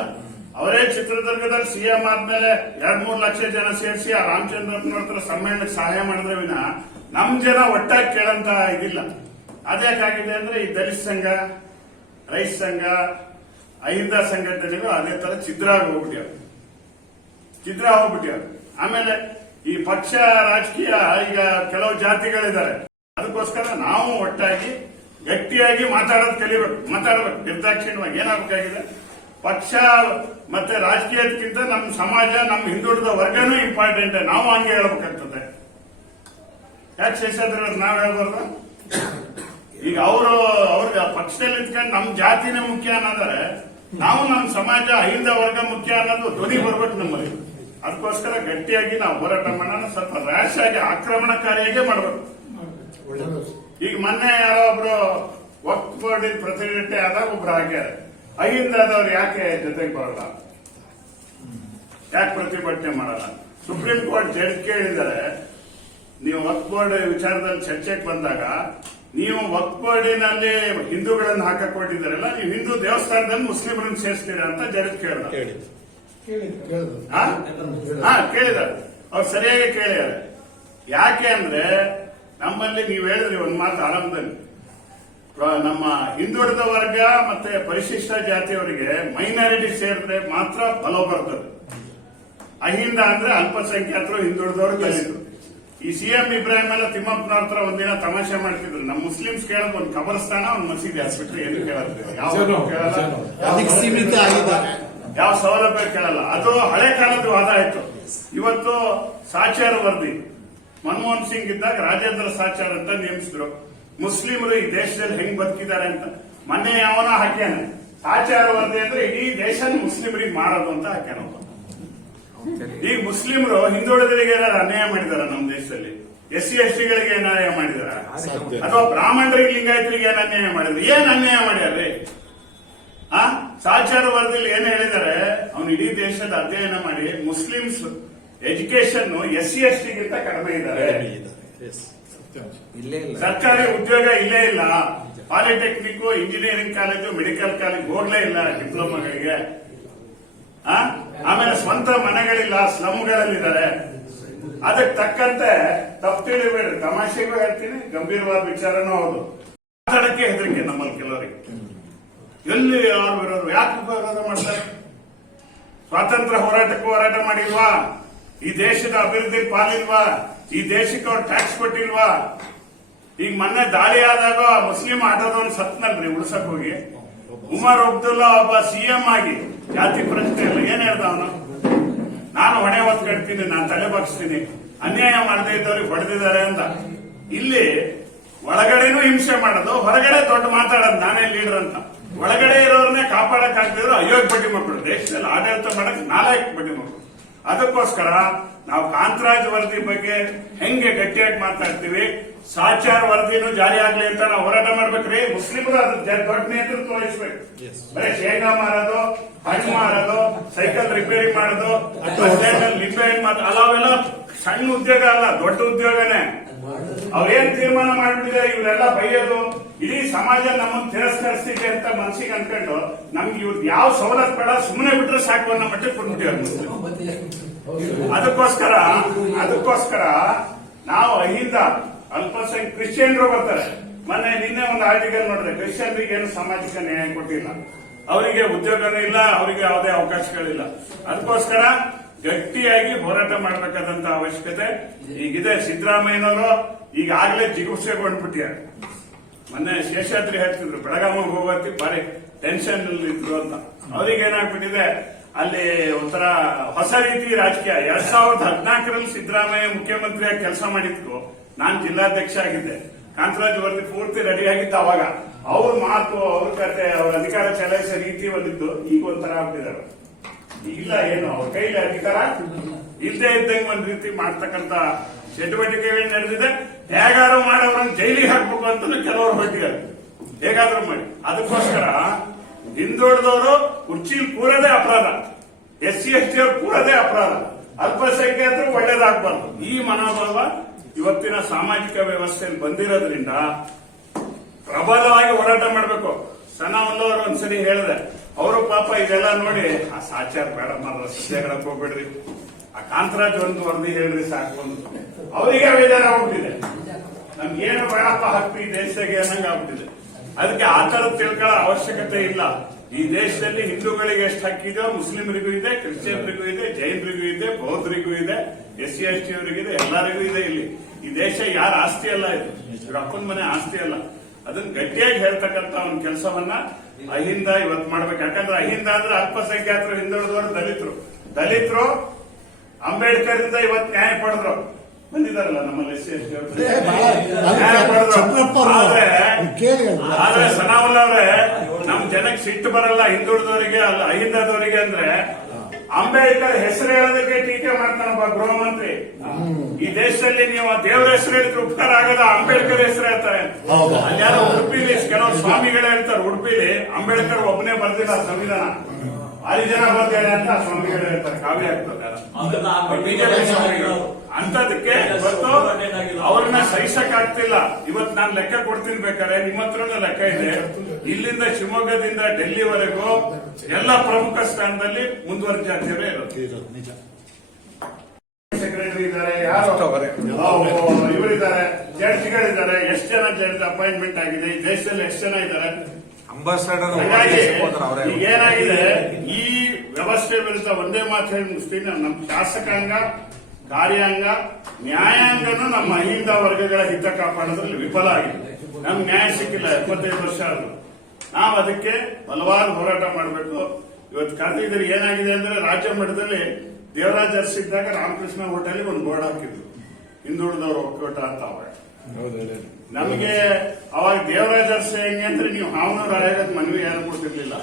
ಅವರೇ ಚಿತ್ರದುರ್ಗದಲ್ಲಿ ಸಿಎಂ ಆದ್ಮೇಲೆ ಎರಡ್ ಮೂರು ಲಕ್ಷ ಜನ ಸೇರಿಸಿ ಆ ರಾಮಚಂದ್ರಪ್ಪನವ್ರ ಹತ್ರ ಸಮ್ಮೇಳನಕ್ಕೆ ಸಹಾಯ ಮಾಡಿದ್ರೆ ವಿನ ನಮ್ ಜನ ಒಟ್ಟಾಗಿ ಕೇಳಂತ ಇದಿಲ್ಲ. ಅದ್ಯಾಕಾಗಿದೆ ಅಂದ್ರೆ ಈ ದಲಿತ ಸಂಘ, ರೈತ ಸಂಘ, ಅಹಿಂದ ಸಂಘಟನೆಗಳು ಅದೇ ತರ ಛಿದ್ರ ಆಗಿ ಹೋಗ್ಬಿಟ್ಯಾವ ಛಿದ್ರ ಹೋಗ್ಬಿಟ್ಯಾವ ಆಮೇಲೆ ಈ ಪಕ್ಷ, ರಾಜಕೀಯ, ಈಗ ಕೆಲವು ಜಾತಿಗಳಿದ್ದಾರೆ. ಅದಕ್ಕೋಸ್ಕರ ನಾವು ಒಟ್ಟಾಗಿ ಗಟ್ಟಿಯಾಗಿ ಮಾತಾಡೋದು ಕಲಿಬೇಕು, ಮಾತಾಡಬೇಕು. ನಿರ್ದಾಕ್ಷಿಣ್ಯವಾಗಿ ಏನಾಗಬೇಕಾಗಿದೆ? ಪಕ್ಷ ಮತ್ತೆ ರಾಜಕೀಯಕ್ಕಿಂತ ನಮ್ಮ ಸಮಾಜ ನಮ್ಮ ಹಿಂದುಳಿದ ವರ್ಗನೂ ಇಂಪಾರ್ಟೆಂಟ್ ನಾವು ಹಂಗೆ ಹೇಳ್ಬೇಕಾಗ್ತದೆ ಯಾಕೆ ಶೇಷಾದ್ರಿ ನಾವ್ ಹೇಳ್ಬಾರ್ದು. ಈಗ ಅವರು ಅವ್ರಿಗೆ ಪಕ್ಷದಲ್ಲಿ ಇದ್ಕೊಂಡು ನಮ್ಮ ಜಾತಿನೇ ಮುಖ್ಯ ಅನ್ನೋದಾರೆ ನಾವು ನಮ್ಮ ಸಮಾಜ ಅಹಿಂದ ವರ್ಗ ಮುಖ್ಯ ಅನ್ನೋದು ಧ್ವನಿ ಬರ್ಬೇಕು ನಮ್ಮಲ್ಲಿ. ಅದಕ್ಕೋಸ್ಕರ ಗಟ್ಟಿಯಾಗಿ ನಾವು ಹೋರಾಟ ಮಾಡೋಣ, ಸ್ವಲ್ಪ ರ್ಯಾಶ್ ಆಗಿ ಆಕ್ರಮಣಕಾರಿಯಾಗಿ ಮಾಡ್ಬೇಕು. ಈಗ ಮೊನ್ನೆ ಯಾರೋ ಒಬ್ರು ವಕ್ಫ್ ಬೋರ್ಡ್ ಪ್ರತಿನಿಧಿ ಆದಾಗ ಒಬ್ರು ಹಾಕ್ಯಾರ ಅಹಿಂದದವ್ರು ಯಾಕೆ ಜೊತೆಗೆ ಬರಲ್ಲ? ಯಾಕೆ ಪ್ರತಿಭಟನೆ ಮಾಡಲ್ಲ? ಸುಪ್ರೀಂ ಕೋರ್ಟ್ ಜಡ್ಜ್ ಕೇಳಿದ್ದಾರೆ ನೀವು ವಕ್ಫ್ ಬೋರ್ಡ್ ವಿಚಾರದಲ್ಲಿ ಚರ್ಚೆಗೆ ಬಂದಾಗ ನೀವು ವಕ್ಫ್ ಬೋರ್ಡಿನಲ್ಲಿ ಹಿಂದೂಗಳನ್ನು ಹಾಕಕ್ ಕೊಟ್ಟಿದ್ದಾರಲ್ಲ ನೀವು ಹಿಂದೂ ದೇವಸ್ಥಾನದಲ್ಲಿ ಮುಸ್ಲಿಮರನ್ನು ಸೇರಿಸ್ತೀರಾ ಅಂತ ಜನ ಕೇಳಿದ. ಹಾ ಹಾ, ಕೇಳಿದ್ದಾರೆ. ಅವ್ರು ಸರಿಯಾಗಿ ಕೇಳಿದ್ದಾರೆ. ಯಾಕೆ ಅಂದ್ರೆ ನಮ್ಮಲ್ಲಿ ನೀವು ಹೇಳಿದ್ರಿ ಒಂದು ಮಾತು ಆರಂಭದಲ್ಲಿ. ನಮ್ಮ ಹಿಂದುಳಿದ ವರ್ಗ ಮತ್ತೆ ಪರಿಶಿಷ್ಟ ಜಾತಿಯವರಿಗೆ ಮೈನಾರಿಟಿ ಸೇರಿದ್ರೆ ಮಾತ್ರ ಬಲ ಬರ್ತದೆ. ಅಹಿಂದ ಅಂದ್ರೆ ಅಲ್ಪಸಂಖ್ಯಾತರು ಹಿಂದುಳಿದವರು ದಲಿತರು. ಈ ಸಿಎಂ ಇಬ್ರಾಹಿಂ ಎಲ್ಲ ತಿಮ್ಮಪ್ಪನ ಹತ್ರ ಒಂದಿನ ತಮಾಷೆ ಮಾಡ್ತಿದ್ರು. ನಮ್ಮ ಮುಸ್ಲಿಮ್ಸ್ ಕೇಳೋದು ಒಂದು ಕಬರ್ಸ್ತಾನ ಒಂದು ಮಸೀದಿ ಹಾಸ್ಬಿಟ್ರೆ ಏನು ಕೇಳಲ್ಲ. ಸೀಮಿತ ಯಾವ ಸೌಲಭ್ಯ ಕೇಳಲ್ಲ. ಅದು ಹಳೆ ಕಾಲದ ವಾದ ಆಯ್ತು. ಇವತ್ತು ಸಾಚಾರ ವರದಿ. ಮನಮೋಹನ್ ಸಿಂಗ್ ಇದ್ದಾಗ ರಾಜೇಂದ್ರ ಸಾಚಾರ್ ಅಂತ ನೇಮಿಸಿದ್ರು. ಮುಸ್ಲಿಮರು ಈ ದೇಶದಲ್ಲಿ ಹೆಂಗ್ ಬದುಕಿದ್ದಾರೆ ಅಂತ. ಮೊನ್ನೆ ಯಾವನ ಹಾಕ್ಯಾನೆ. ಸಾಚಾರ ವರದಿ ಅಂದ್ರೆ ಇಡೀ ದೇಶ ಮುಸ್ಲಿಮರಿಗೆ ಮಾಡೋದು ಅಂತ ಹಾಕ್ಯಾನ ಈಗ ಮುಸ್ಲಿಮರು ಹಿಂದುಳಿದರಿಗೆ ಏನಾದ್ರು ಅನ್ಯಾಯ ಮಾಡಿದಾರ ನಮ್ಮ ದೇಶದಲ್ಲಿ? ಎಸ್ ಸಿ ಎಸ್ ಟಿಗಳಿಗೆ ಅನ್ಯಾಯ ಮಾಡಿದಾರ. ಅಥವಾ ಬ್ರಾಹ್ಮಣರಿಗೆ ಲಿಂಗಾಯತರಿಗೆ ಏನ್ ಅನ್ಯಾಯ ಮಾಡಿದ್ರು? ಏನ್ ಅನ್ಯಾಯ ಮಾಡ್ಯಾರ್ರಿ? ಆ? ಸಾಚಾರ ವರದಿಯಲ್ಲಿ ಏನ್ ಹೇಳಿದಾರೆ? ಅವನು ಇಡೀ ದೇಶದ ಅಧ್ಯಯನ ಮಾಡಿ Muslims education S C S ಟಿಗಿಂತ ಕಡಿಮೆ ಇದ್ದಾರೆ. ಸತ್ಯಾಂಶ. ಇಲ್ಲೇ ಇಲ್ಲ. ಸರ್ಕಾರಿ ಉದ್ಯೋಗ ಇಲ್ಲೇ ಇಲ್ಲ. Polytechnic engineering college medical college ಹೋಗ್ಲೇ ಇಲ್ಲ ಡಿಪ್ಲೊಮಾಗಳಿಗೆ? ಆಮೇಲೆ ಸ್ವಂತ ಮನೆಗಳಿಲ್ಲ, ಸ್ಲಮ್ಗಳಲ್ಲಿದ್ದಾರೆ. ಅದಕ್ಕೆ ತಕ್ಕಂತೆ ತಪ್ಪು ತಿಳಿಬೇಡ್ರಿ ತಮಾಷೆಗೂ ಹೇಳ್ತೀನಿ, ಗಂಭೀರವಾದ ವಿಚಾರನೂ ಹೌದು. ಮಾತಾಡಕ್ಕೆ ಹೆದರಿಕೆ ನಮ್ಮಲ್ಲಿ ಕೆಲವರಿಗೆ. ಎಲ್ಲಿ ಯಾರು ವಿರೋಧ ಯಾಕೆ ವಿರೋಧ ಮಾಡ್ತಾರೆ? ಸ್ವಾತಂತ್ರ್ಯ ಹೋರಾಟಕ್ಕೂ ಹೋರಾಟ ಮಾಡಿಲ್ವಾ? ಈ ದೇಶದ ಅಭಿವೃದ್ಧಿ ಪಾಲಿಲ್ವಾ? ಈ ದೇಶಕ್ಕೆ ಅವ್ರು ಟ್ಯಾಕ್ಸ್ ಕೊಟ್ಟಿಲ್ವಾ? ಈಗ ಮೊನ್ನೆ ದಾಳಿ ಆದಾಗ ಮುಸ್ಲಿಂ ಆಟೋದವನ್ ಸತ್ನಲ್ರಿ, ಉಳ್ಸಕ್ ಹೋಗಿ. ಉಮರ್ ಅಬ್ದುಲ್ಲಾ ಒಬ್ಬ ಸಿಎಂ ಆಗಿ ಜಾತಿ ಪ್ರಶ್ನೆ ಇಲ್ಲ. ಏನ್ ಹೇಳ್ದ ಅವನು? ನಾನು ಹೊಣೆ ಹೊತ್ಕೊಳ್ತೀನಿ ನಾನು ತಲೆ ಬಗ್ಸ್ತೀನಿ. ಅನ್ಯಾಯ ಮಾಡದೇ ಇದ್ದವ್ರಿಗೆ ಹೊಡೆದಿದ್ದಾರೆ ಅಂತ. ಇಲ್ಲಿ ಒಳಗಡೆನೂ ಹಿಂಸೆ ಮಾಡೋದು, ಹೊರಗಡೆ ದೊಡ್ಡ ಮಾತಾಡೋದು ನಾನೇ ಲೀಡರ್ ಅಂತ. ಒಳಗಡೆ ಇರೋರನ್ನೇ ಕಾಪಾಡಕ್ ಆಗ್ತಿದ್ರು ಅಯೋಗ್ಯ ಬಡ್ಡಿ ಮಕ್ಕಳು ದೇಶದಲ್ಲಿ ಆಡಳಿತ ಮಾಡಕ್ ನಾಲ್ಕು ಬಡ್ಡಿ ಮಾಡ್ಬಿಡ್ರು ಅದಕ್ಕೋಸ್ಕರ ನಾವು ಕಾಂತರಾಜ್ ವರದಿ ಬಗ್ಗೆ ಹೆಂಗೆ ಗಟ್ಟಿಯಾಗಿ ಮಾತಾಡ್ತೀವಿ? ಸಾಚಾರ ವರದಿನೂ ಜಾರಿ ಆಗ್ಲಿ ಅಂತ ನಾವು ಹೋರಾಟ ಮಾಡ್ಬೇಕ್ರಿ ಮುಸ್ಲಿಮರು ಅದ್ರ ದೊಡ್ಡ ನೇತೃತ್ವ ವಹಿಸ್ಬೇಕು. ಬರೀ ಶೇಂಗಾ ಮಾರೋದು ಹಣ್ಣು ಮಾರೋದು ಸೈಕಲ್ ರಿಪೇರಿ ಮಾಡೋದು ಅಥವಾ ಲಿಂಬೆ ಹಣ್ಣು ಮಾಡೋದು ಅಲ್ಲ ಅವೆಲ್ಲ ಸಣ್ಣ ಉದ್ಯೋಗ ಅಲ್ಲ ದೊಡ್ಡ ಉದ್ಯೋಗನೇ. ಅವ್ರೇನ್ ತೀರ್ಮಾನ ಮಾಡ್ಬಿಟ್ಟಿದ್ದಾರೆ ಇವರೆಲ್ಲ ಬೈಯೋದು. ಇಡೀ ಸಮಾಜ ನಮ್ಮನ್ನು ತಿರಸ್ಕರಿಸ್ತಿದೆ ಅಂತ ಮನ್ಸಿಗೆ ಅನ್ಕೊಂಡು ನಮ್ಗೆ ಇವ್ರದ್ದು ಯಾವ ಸವಲತ್ ಬೇಡ ಸುಮ್ಮನೆ ಬಿಟ್ರೆ ಸಾಕು ಅನ್ನೋ ಮಟ್ಟಕ್ಕೆ ಬಂದ್ಬಿಟ್ಟಿದ್ದಾರೆ ಅದಕ್ಕೋಸ್ಕರ ಅದಕ್ಕೋಸ್ಕರ ನಾವು ಅಹಿಂದ ಅಲ್ಪಸಂಖ್ಯ ಕ್ರಿಶ್ಚಿಯನ್ರು ಬರ್ತಾರೆ. ಮೊನ್ನೆ ನಿನ್ನೆ ಒಂದು ಆರ್ಟಿಕಲ್ ನೋಡಿದ್ರೆ ಕ್ರಿಶ್ಚಿಯನ್ರಿಗೆ ಏನು ಸಾಮಾಜಿಕ ನ್ಯಾಯ ಕೊಟ್ಟಿಲ್ಲ. ಅವರಿಗೆ ಉದ್ಯೋಗನೂ ಇಲ್ಲ, ಅವರಿಗೆ ಯಾವುದೇ ಅವಕಾಶಗಳಿಲ್ಲ. ಅದಕ್ಕೋಸ್ಕರ ಗಟ್ಟಿಯಾಗಿ ಹೋರಾಟ ಮಾಡಬೇಕಾದಂತ ಅವಶ್ಯಕತೆ ಈಗಿದೆ. ಸಿದ್ದರಾಮಯ್ಯನವರು ಈಗಾಗಲೇ ಜಿಗುಪ್ಸೆಗೊಂಡ್ಬಿಟ್ಟಿದ್ದಾರೆ ಮೊನ್ನೆ ಶೇಷಾದ್ರಿ ಹೇಳ್ತಿದ್ರು ಬೆಳಗಾವಿಗೆ ಹೋಗೋತಿ ಬಾರಿ ಟೆನ್ಷನ್ ಇದ್ರು ಅಂತ. ಅವ್ರಿಗೆ ಏನಾಗ್ಬಿಟ್ಟಿದೆ? ಅಲ್ಲಿ ಒಂಥರ ಹೊಸ ರೀತಿ ರಾಜಕೀಯ. ಎರಡ್ ಸಾವಿರದ ಹದಿನಾಲ್ಕರಲ್ಲಿ ಸಿದ್ದರಾಮಯ್ಯ ಮುಖ್ಯಮಂತ್ರಿಯಾಗಿ ಕೆಲಸ ಮಾಡಿದ್ರು ನಾನ್ ಜಿಲ್ಲಾಧ್ಯಕ್ಷ ಆಗಿದ್ದೆ. ಕಾಂತರಾಜ್ ವರದಿ ಪೂರ್ತಿ ರೆಡಿ ಆಗಿತ್ತು ಅವಾಗ. ಅವ್ರ ಮಾತು, ಅವ್ರ ಕತೆ, ಅವ್ರ ಅಧಿಕಾರ ಚಲಾಯಿಸೋ ರೀತಿ ಒಂದಿದ್ದು ಈಗ ಒಂಥರ ಆಗ್ತಿದ್ದಾರೆ ಇಲ್ಲ ಏನು, ಅವ್ರ ಕೈಲಿ ಅಧಿಕಾರ. ಇಲ್ಲದೆ ಇದ್ದಂಗೆ ಒಂದ್ ರೀತಿ ಮಾಡ್ತಕ್ಕಂತ ಚಟುವಟಿಕೆಗಳು ನಡೆದಿದೆ. ಹೇಗಾದ್ರೂ ಮಾಡೋರನ್ನ ಜೈಲಿಗೆ ಹಾಕ್ಬೇಕು ಅಂತ ಕೆಲವರು ಹೊರಟಿದ್ದಾರೆ ಹೇಗಾದ್ರೂ ಮಾಡಿ. ಅದಕ್ಕೋಸ್ಕರ ಹಿಂದುಳಿದವರು ಕುರ್ಚಿಲಿ ಕೂರದೇ ಅಪರಾಧ. ಎಸ್ ಸಿ, ಎಸ್ ಟಿ ಅವ್ರು ಕೂರದೇ ಅಪರಾಧ. ಅಲ್ಪಸಂಖ್ಯಾತರು ಒಳ್ಳೇದಾಗಬಾರ್ದು. ಈ ಮನೋಭಾವ ಇವತ್ತಿನ ಸಾಮಾಜಿಕ ವ್ಯವಸ್ಥೆಯಲ್ಲಿ ಬಂದಿರೋದ್ರಿಂದ ಪ್ರಬಲವಾಗಿ ಹೋರಾಟ ಮಾಡಬೇಕು. ಸಣ್ಣ ಅವರು ಒಂದ್ಸರಿ ಹೇಳಿದೆ, ಅವರು ಪಾಪ ಇದೆಲ್ಲ ನೋಡಿ, ಆ ಸಾಚಾರ ಬೇಡ ಮಾಡ ಸತ್ಯಗಳಕ್ಕೆ ಹೋಗ್ಬೇಡ್ರಿ. ಆ ಕಾಂತರಾಜ್ ಒಂದು ವರದಿ ಹೇಳ್ರಿ ಸಾಕು ಅಂತ. ಅವರಿಗೆ ಬೇಜಾರಾಗ್ಬಿಟ್ಟಿದೆ ನಮ್ಗೆ ಏನು ಬೇಡಪ್ಪ ಹಕ್ಕು ಈ ದೇಶದಾಗೆ ಅನ್ನಂಗ ಆಗ್ಬಿಟ್ಟಿದೆ. ಅದಕ್ಕೆ ಆ ಥರ ತಿಳ್ಕೊಳ್ಳೋ ಅವಶ್ಯಕತೆ ಇಲ್ಲ. ಈ ದೇಶದಲ್ಲಿ ಹಿಂದೂಗಳಿಗೆ ಎಷ್ಟು ಹಕ್ಕಿದೆಯೋ ಮುಸ್ಲಿಮರಿಗೂ ಇದೆ, ಕ್ರಿಶ್ಚಿಯನ್ರಿಗೂ ಇದೆ, ಜೈನರಿಗೂ ಇದೆ, ಬೌದ್ಧರಿಗೂ ಇದೆ, ಎಸ್ ಸಿ ಎಸ್ ಟಿ ಅವರಿಗೂ ಇದೆ, ಎಲ್ಲರಿಗೂ ಇದೆ ಇಲ್ಲಿ. ಈ ದೇಶ ಯಾರ ಆಸ್ತಿ ಅಲ್ಲ ಇದು? ಇವ್ರ ಅಪ್ಪನ ಮನೆ ಆಸ್ತಿ ಅಲ್ಲ. ಅದನ್ನ ಗಟ್ಟಿಯಾಗಿ ಹೇಳ್ತಕ್ಕಂತ ಒಂದು ಕೆಲಸವನ್ನ ಅಹಿಂದ ಇವತ್ತು ಮಾಡ್ಬೇಕು. ಯಾಕಂದ್ರೆ ಅಹಿಂದ ಅಂದ್ರೆ ಅಲ್ಪಸಂಖ್ಯಾತರು ಹಿಂದುಳಿದವರು ದಲಿತರು. ದಲಿತರು ಅಂಬೇಡ್ಕರ್ ಇಂದ ಇವತ್ತು ನ್ಯಾಯ ಪಡೆದ್ರು ಬಂದಿದಾರಲ್ಲ ನಮ್ಮಲ್ಲಿ ಆದ್ರೆ ಕೇಳಿ ಆದ್ರೆ ಸನಾವುಲ್ ಅವ್ರೆ ನಮ್ ಜನಕ್ಕೆ ಸಿಟ್ಟು ಬರಲ್ಲ ಹಿಂದುಳಿದವರಿಗೆ ಅಲ್ಲ ಅಹಿಂದದವರಿಗೆ ಅಂದ್ರೆ ಅಂಬೇಡ್ಕರ್ ಹೆಸರು ಹೇಳೋದಕ್ಕೆ ಟೀಕೆ ಮಾಡ್ತಾನಪ್ಪ ಗೃಹ ಮಂತ್ರಿ. ಈ ದೇಶದಲ್ಲಿ ನೀವು ದೇವರ ಹೆಸರು ಹೇಳಿದ್ರೆ ಉಪಕಾರ ಆಗದ ಅಂಬೇಡ್ಕರ್ ಹೆಸರು ಹೇಳ್ತಾರೆ. ಹೌದು. ಅಲ್ಲಿ ಯಾರೋ ಉಡುಪಿಲಿ ಕೆಲವು ಸ್ವಾಮಿಗಳು ಹೇಳ್ತಾರೆ ಉಡುಪಿಲಿ ಅಂಬೇಡ್ಕರ್ ಒಬ್ಬನೇ ಬರ್ದಿಲ್ಲ ಸಂವಿಧಾನ. ಐದು ಜನ ಬರ್ತಾರೆ ಅಂತ ಸ್ವಾಮಿಗಳು ಹೇಳ್ತಾರೆ ಕಾವ್ಯ ಆಗ್ತದೆ ಅಂತದಕ್ಕೆ ಇವತ್ತು ಅವ್ರನ್ನ ಸಹಿಸಕ್ ಆಗ್ತಿಲ್ಲ ಇವತ್ ನಾನು ಲೆಕ್ಕ ಕೊಡ್ತೀನಿ ಬೇಕಾದ್ರೆ ನಿಮ್ಮ ಹತ್ರನೂ ಲೆಕ್ಕ ಇದೆ. ಇಲ್ಲಿಂದ ಶಿವಮೊಗ್ಗದಿಂದ ಡೆಲ್ಲಿವರೆಗೂ ಎಲ್ಲ ಪ್ರಮುಖ ಸ್ಥಾನದಲ್ಲಿ ಮುಂದುವರೆದ ಜಾತಿಯವರೇ ಇರೋದು. ಸೆಕ್ರೆಟರಿ ಇದ್ದಾರೆ ಯಾರು? ಇವರಿದ್ದಾರೆ. ಜಡ್ಜ್ಗಳಿದ್ದಾರೆ. ಎಷ್ಟು ಜನ ಜಡ್ಜ್ ಅಪಾಯಿಂಟ್ಮೆಂಟ್ ಆಗಿದೆ? ಈ ದೇಶದಲ್ಲಿ ಎಷ್ಟು ಜನ ಇದ್ದಾರೆ? ಅಂಬಾಸಡರ್ ಏನಾಗಿದೆ? ಈ ವ್ಯವಸ್ಥೆ ವಿರುದ್ಧ ಒಂದೇ ಮಾತು ಹೇಳಿ ಮುಗಿಸ್ತೀನಿ ನಮ್ಮ ಶಾಸಕಾಂಗ ಕಾರ್ಯಾಂಗ ನ್ಯಾಯಾಂಗನೂ ನಮ್ಮ ಅಹಿಂದ ವರ್ಗಗಳ ಹಿತ ಕಾಪಾಡೋದ್ರಲ್ಲಿ ವಿಫಲ ಆಗಿದೆ. ನಮ್ಗೆ ನ್ಯಾಯ ಸಿಕ್ಕಿಲ್ಲ ಎಪ್ಪತ್ತೈದು ವರ್ಷ ಆದ್ರು. ನಾವು ಅದಕ್ಕೆ ಬಲವಾದ ಹೋರಾಟ ಮಾಡಬೇಕು. ಇವತ್ತು ಕರೆದಿದ್ರೆ ಏನಾಗಿದೆ ಅಂದ್ರೆ ರಾಜ್ಯ ಮಟ್ಟದಲ್ಲಿ ದೇವರಾಜ್ ಅರಸಿದ್ದಾಗ ರಾಮಕೃಷ್ಣ ಹೋಟೆಲ್ಗೆ ಒಂದು ಬೋರ್ಡ್ ಹಾಕಿದ್ರು. ಹಿಂದುಳಿದವರು ಒಕ್ಕೂಟ ಅಂತ ಅವರೇ. ನಮಗೆ ಅವಾಗ ದೇವರಾಜ ದರ್ಶನ ಹೆಂಗೆ ಅಂದ್ರೆ ನೀವು ಹಾವನ ಆಯೋಗದ ಮನವಿ ಯಾರು ಕೊಟ್ಟಿರ್ಲಿಲ್ಲ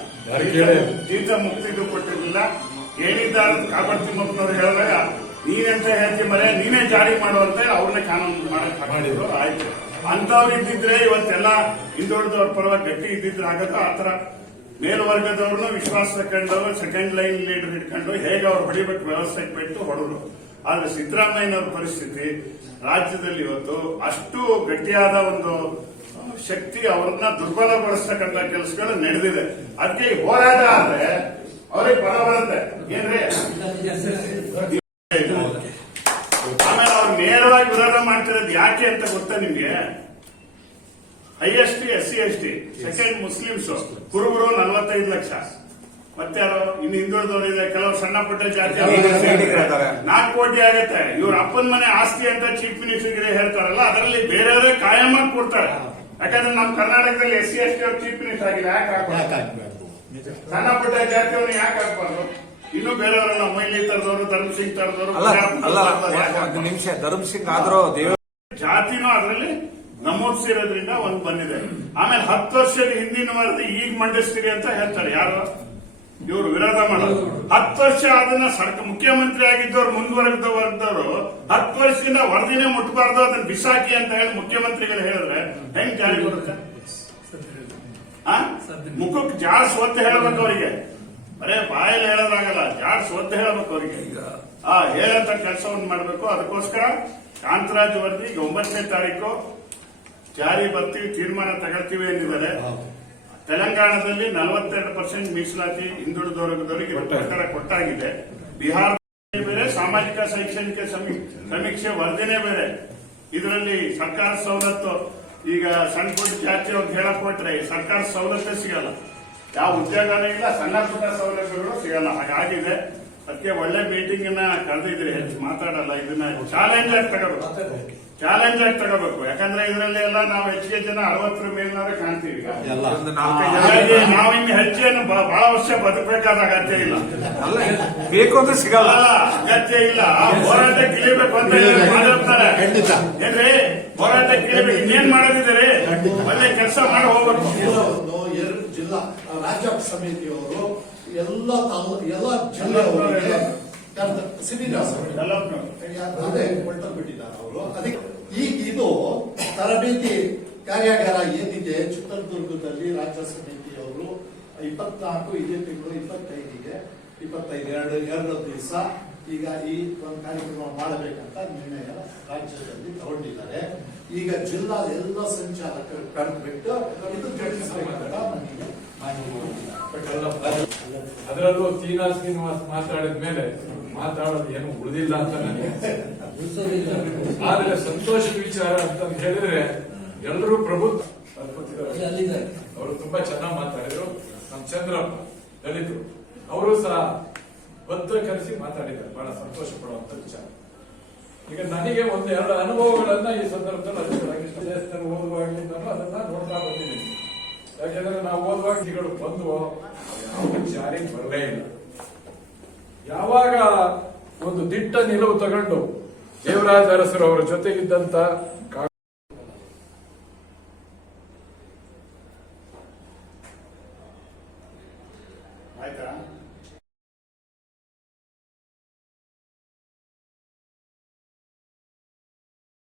ಜೀತ ಮುಕ್ತಿ ಕೊಟ್ಟಿರ್ಲಿಲ್ಲ. ಹೇಳಿದ್ದಾರ ಕಾಬರ್ ತಿಮ್ಮಪ್ಪನವ್ರು ಹೇಳಿದಾಗ ನೀನೆಂತ ಹೇಳ್ತಿ ಮರೆ ನೀನೇ ಜಾರಿ ಮಾಡುವಂತ ಅವ್ರನ್ನ ಕಾನೂನು ಮಾಡಕ್ ಮಾಡಿದ್ರು ಆಯ್ತು. ಅಂತವ್ರು ಇದ್ದಿದ್ರೆ ಇವತ್ತೆಲ್ಲ ಹಿಂದುಳಿದವ್ರ ಪರವಾಗಿ ಗಟ್ಟಿ ಇದ್ದಿದ್ರೆ ಆಗತ್ತ ಆತರ ಮೇಲ್ವರ್ಗದವ್ರನ್ನ ವಿಶ್ವಾಸ ತಕೊಂಡು ಸೆಕೆಂಡ್ ಲೈನ್ ಲೀಡರ್ ಇಟ್ಕೊಂಡು ಹೇಗೆ ಅವ್ರು ಹೊಡಿಬೇಕು ವ್ಯವಸ್ಥೆಗೆ ಬಿಟ್ಟು ಹೊಡೆದ್ರು. ಆದ್ರೆ ಸಿದ್ದರಾಮಯ್ಯನವ್ರ ಪರಿಸ್ಥಿತಿ ರಾಜ್ಯದಲ್ಲಿ ಇವತ್ತು ಅಷ್ಟು ಗಟ್ಟಿಯಾದ ಒಂದು ಶಕ್ತಿ ಅವ್ರನ್ನ ದುರ್ಬಲಗೊಳಿಸ್ತಕ್ಕಂಥ ಕೆಲಸಗಳು ನಡೆದಿದೆ. ಅದಕ್ಕೆ ಹೋರಾಟ ಆದ್ರೆ ಅವ್ರಿಗೆ ಬರ ಬರುತ್ತೆ. ಏನ್ರಿ ಆಮೇಲೆ ಅವ್ರು ನೇರವಾಗಿ ವಿರೋಧ ಮಾಡ್ತಿರೋದು ಯಾಕೆ ಅಂತ ಗೊತ್ತಾ ನಿಮ್ಗೆ? Highest S C S T second Muslims, ಕುರುಬರು ನಲವತ್ತೈದು ಲಕ್ಷ. ಮತ್ತೆ ಇನ್ನು ಹಿಂದುಳಿದವರು ಇದೆ ಕೆಲವು ಸಣ್ಣ ಪುಟ್ಟ ಜಾತಿ. ನಾಲ್ಕು ಕೋಟಿ ಆಗುತ್ತೆ. ಇವ್ರ ಅಪ್ಪನ ಮನೆ ಆಸ್ತಿ ಅಂತ ಚೀಫ್ ಮಿನಿಸ್ಟರ್ಗೆ ಹೇಳ್ತಾರಲ್ಲ ಅದರಲ್ಲಿ ಬೇರೆಯವರೇ ಕಾಯಮಾಗಿ ಕೊಡ್ತಾರೆ ಯಾಕಂದ್ರೆ ನಮ್ಮ ಕರ್ನಾಟಕದಲ್ಲಿ S C S T chief minister ಆಗಿಲ್ಲ ಯಾಕೆ ಸಣ್ಣ ಪುಟ್ಟ ಜಾತಿಯವ್ರನ್ನ ಯಾಕೆ ಹಾಕ್ಬಾರ್ದು ಇನ್ನು ಬೇರೆಯವರೆಲ್ಲ ಮೊಯ್ಲಿ ತರದವರು ಧರ್ಮ ಸಿಂಗ್ ತರದವರು ನಿಮಿಷ ಧರ್ಮಸಿಂಗ್ ಆದ್ರೂ ದೇವ ಜಾತಿನೂ ಅದರಲ್ಲಿ ನಮೂದಿಸಿರೋದ್ರಿಂದ ಒಂದು ಬಂದಿದೆ. ಆಮೇಲೆ ಹತ್ತು ವರ್ಷದ ಹಿಂದಿನ ವರದಿ ಈಗ ಮಂಡಿಸ್ತೀರಿ ಅಂತ ಹೇಳ್ತಾರೆ. ಯಾರು? ಇವರು ವಿರೋಧ ಮಾಡೋದು. ಹತ್ತು ವರ್ಷ ಅದನ್ನ ಸರ್ಕ ಮುಖ್ಯಮಂತ್ರಿ ಆಗಿದ್ದವ್ರು ಮುಂದುವರೆದ ವರ್ಗದವರು ಹತ್ತು ವರ್ಷದಿಂದ ವರದಿನೇ ಮುಟ್ಟಬಾರ್ದು ಅದನ್ನ ಬಿಸಾಕಿ ಅಂತ ಹೇಳಿ ಮುಖ್ಯಮಂತ್ರಿಗಳು ಹೇಳಿದ್ರೆ ಹೆಂಗ್ ಜಾರಿ ಬರುತ್ತೆ? ಆ? ಮುಖಕ್ಕೆ ಜಾಡ್ಸ್ ಒತ್ತು ಹೇಳ್ಬೇಕು ಅವರಿಗೆ. ಬರೇ ಬಾಯಲ್ಲಿ ಹೇಳೋದಾಗಲ್ಲ ಜಾಡ್ಸ್ ಒತ್ತು ಹೇಳ್ಬೇಕು ಅವರಿಗೆ. ಆ ಹೇಳಂತ ಕೆಲಸವನ್ನು ಮಾಡಬೇಕು. ಅದಕ್ಕೋಸ್ಕರ ಕಾಂತರಾಜ್ ವರದಿ ಈಗ ಒಂಬತ್ತನೇ ತಾರೀಕು ಜಾರಿ ಬರ್ತೀವಿ ತೀರ್ಮಾನ ತಗೊಳ್ತೀವಿ ಎಂದಿದ್ದಾರೆ. ತೆಲಂಗಾಣದಲ್ಲಿ ನಲವತ್ತೆರಡು ಪರ್ಸೆಂಟ್ ಮೀಸಲಾತಿ ಹಿಂದುಳಿದ ವರ್ಗದವರಿಗೆ ಪ್ರಕಾರ ಕೊಟ್ಟಾಗಿದೆ. ಬಿಹಾರ ಬೇರೆ ಸಾಮಾಜಿಕ ಶೈಕ್ಷಣಿಕ ಸಮೀ- ಸಮೀಕ್ಷೆ ವರದಿನೇ ಬೇರೆ. ಇದರಲ್ಲಿ ಸರ್ಕಾರ ಸವಲತ್ತು ಈಗ ಸಣ್ಣ ಪುಟ್ಟ ಜಾತಿ ಅವ್ರಿಗೆ ಹೇಳಕ್ ಕೊಟ್ರೆ ಸರ್ಕಾರ ಸವಲತ್ತೇ ಸಿಗಲ್ಲ. ಯಾವ ಉದ್ಯೋಗನೇ ಇಲ್ಲ ಸಣ್ಣ ಪುಟ್ಟ ಸೌಲಭ್ಯಗಳು ಸಿಗಲ್ಲ. ಹಾಗಾಗಿದೆ. ಅದಕ್ಕೆ ಒಳ್ಳೆ ಮೀಟಿಂಗ್ ಅನ್ನ ಕರೆದಿದ್ರಿ ಹೆಚ್ಚು ಮಾತಾಡಲ್ಲ ಇದನ್ನ ಚಾಲೆಂಜ್ ಆಗಿ ತಗೋಬೇಕು ಚಾಲೆಂಜ್ ಆಗಿ ತಗೋಬೇಕು ಯಾಕಂದ್ರೆ ಇದರಲ್ಲಿ ಎಲ್ಲ ನಾವು ಹೆಚ್ಚಿಗೆ ಜನ ಅರವತ್ತರ ಮೇಲಿನವ್ರೆ ಕಾಣ್ತೀವಿ ನಾವು ಹಿಂಗೆ ಹೆಚ್ಚೇನು ಬ- ಬಹಳ ವರ್ಷ ಬದುಕಬೇಕಾದ ಅಗತ್ಯ ಇಲ್ಲ. ಅಲ್ಲ ಬೇಕು ಅಂದ್ರೆ ಸಿಗಲ್ಲ. ಅಗತ್ಯ ಇಲ್ಲ. ಆ ಹೋರಾಟ ಗಿಳಿಬೇಕು ಅಂತ ಮಾತಾಡ್ತಾರೆ. ಏನ್ರಿ? ಹೋರಾಟ ಗಿಳಿಬೇಕು ಇನ್ನೇನ್ ಮಾಡೋದಿದ್ದಾರೆ? ಒಳ್ಳೆ ಕೆಲಸ ಮಾಡಿ ಹೋಗ್ಬೇಕು. ಜಿಲ್ಲಾ ರಾಜ್ಯ ಸಮಿತಿಯವರು ಎಲ್ಲ ತಾಲೂಕು ಎಲ್ಲ ಜಿಲ್ಲೆಯವರಿಗೆ ಶ್ರೀನಿವಾಸ ಅದೇ ಕೊಟ್ಟು ಬಿಟ್ಟಿದ್ದಾರೆ ಅವರು. ಅದಕ್ಕೆ ಈಗ ಇದು ತರಬೇತಿ ಕಾರ್ಯಾಗಾರ ಏನಿದೆ? ಚಿತ್ರದುರ್ಗದಲ್ಲಿ ರಾಜ್ಯ ಸಮಿತಿಯವರು ಇಪ್ಪತ್ನಾಲ್ಕು ಇದೇ ತಿಂಗಳು ಇಪ್ಪತ್ತೈದಿಗೆ ಇಪ್ಪತ್ತೈದು ಎರಡು ಎರಡು ದಿವಸ ಈಗ ಈ ಒಂದು ಕಾರ್ಯಕ್ರಮ ಮಾಡಬೇಕಂತ ನಿರ್ಣಯ ರಾಜ್ಯದಲ್ಲಿ ತಗೊಂಡಿದ್ದಾರೆ. ಈಗ ಜಿಲ್ಲಾ ಎಲ್ಲ ಸಂಚಾಲಕರು ಕರೆದ್ಬಿಟ್ಟು ಇದು ತಿಳಿಸ್ಬೇಕಂತ ನನಗೆ ಅದರಲ್ಲೂ ಚೀನಾ ಶ್ರೀನಿವಾಸ್ ಮಾತಾಡಿದ ಮೇಲೆ ಮಾತಾಡೋದು ಏನು ಉಳಿದಿಲ್ಲ ಅಂತ ನನಗೆ ಆದ್ರೆ ಸಂತೋಷದ ವಿಚಾರ ಅಂತ ಹೇಳಿದ್ರೆ ಎಲ್ಲರೂ. ಅಲ್ಲಿದ್ದಾರೆ ಅವರು ತುಂಬಾ ಚೆನ್ನಾಗಿ ಮಾತಾಡಿದ್ರು ನಮ್ಮ ಚಂದ್ರಪ್ಪ, ದಲಿತರು, ಅವರು ಸಹ ಬದ್ಧ ಕರೆಸಿ ಮಾತಾಡಿದ್ದಾರೆ ಬಹಳ ಸಂತೋಷ ಪಡುವಂತ ವಿಚಾರ ಈಗ ನನಗೆ ಒಂದು ಎರಡು ಅನುಭವಗಳನ್ನ ಈ ಸಂದರ್ಭದಲ್ಲಿ. ದೇಶದಲ್ಲಿ ಓದುವಾಗಲಿಂದಲೂ ಅದನ್ನ ನೋಡ್ತಾ ಬಂದಿದ್ದೀನಿ ಯಾಕೆಂದ್ರೆ ನಾವು ಓದುವಾಗ ನಿಗಳು ಬಂದು ಜಾರಿ ಬರಲೇ ಇಲ್ಲ. ಯಾವಾಗ ಒಂದು ದಿಟ್ಟ ನಿಲುವು ತಗೊಂಡು ದೇವರಾಜ ಅರಸರು ಅವರ ಜೊತೆಗಿದ್ದಂತ